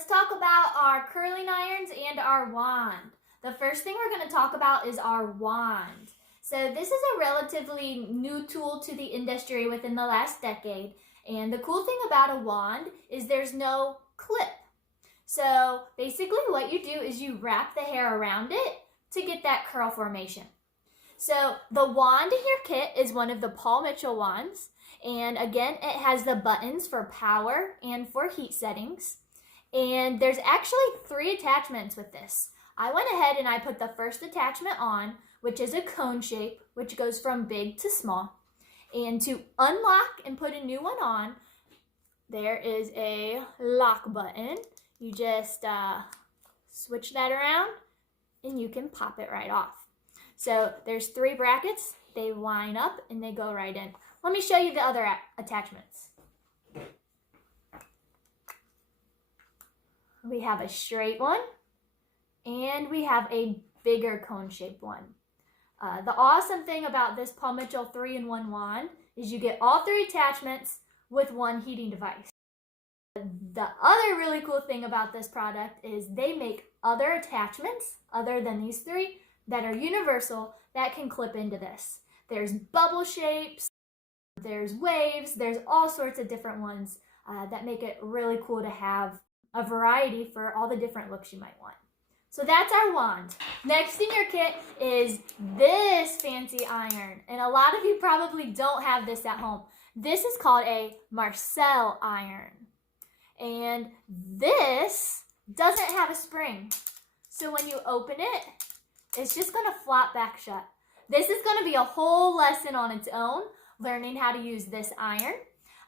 let's talk about our curling irons and our wand. The first thing we're going to talk about is our wand. So this is a relatively new tool to the industry within the last decade. And the cool thing about a wand is there's no clip. So basically what you do is you wrap the hair around it to get that curl formation. So the wand in your kit is one of the Paul Mitchell wands. And again, it has the buttons for power and for heat settings. And there's actually 3 attachments with this. I went ahead and I put the first attachment on, which is a cone shape, which goes from big to small. And to unlock and put a new one on, there is a lock button. You just switch that around and you can pop it right off. So there's 3 brackets, they line up and they go right in. Let me show you the other attachments. We have a straight one and we have a bigger cone-shaped one. The awesome thing about this Paul Mitchell 3-in-1 wand is you get all 3 attachments with one heating device. The other really cool thing about this product is they make other attachments other than these 3 that are universal that can clip into this. There's bubble shapes, there's waves, there's all sorts of different ones that make it really cool to have a variety for all the different looks you might want. So that's our wand. Next in your kit is this fancy iron. And a lot of you probably don't have this at home. This is called a Marcel iron. And this doesn't have a spring. So when you open it, it's just gonna flop back shut. This is gonna be a whole lesson on its own, learning how to use this iron.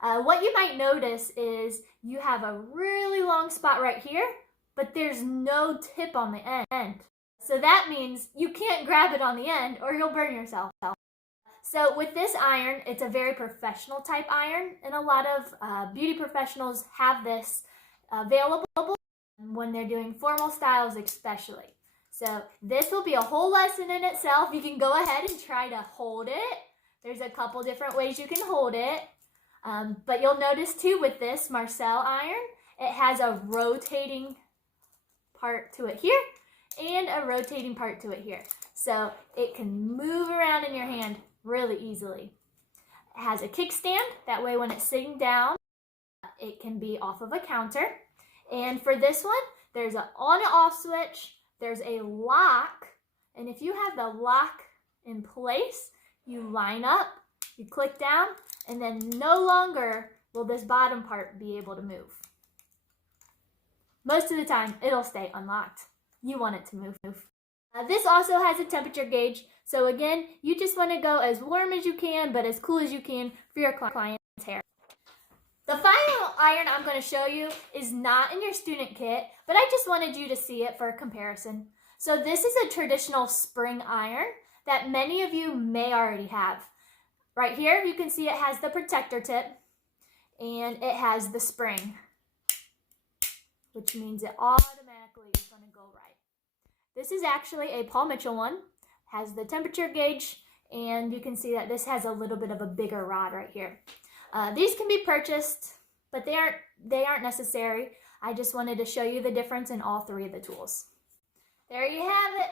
What you might notice is you have a really long spot right here, but there's no tip on the end. So that means you can't grab it on the end or you'll burn yourself. So with this iron, it's a very professional type iron, and a lot of beauty professionals have this available when they're doing formal styles especially. So this will be a whole lesson in itself. You can go ahead and try to hold it. There's a couple different ways you can hold it. But you'll notice too with this Marcel iron, it has a rotating part to it here and a rotating part to it here. So it can move around in your hand really easily. It has a kickstand, that way when it's sitting down, it can be off of a counter. And for this one, there's an on and off switch, there's a lock, and if you have the lock in place, you line up, you click down, and then no longer will this bottom part be able to move. Most of the time, it'll stay unlocked. You want it to move. This also has a temperature gauge, so again, you just want to go as warm as you can, but as cool as you can for your client's hair. The final iron I'm going to show you is not in your student kit, but I just wanted you to see it for a comparison. So this is a traditional spring iron that many of you may already have. Right here, you can see it has the protector tip and it has the spring, which means it automatically is going to go right. This is actually a Paul Mitchell one, has the temperature gauge, and you can see that this has a little bit of a bigger rod right here. These can be purchased, but they aren't necessary. I just wanted to show you the difference in all 3 of the tools. There you have it.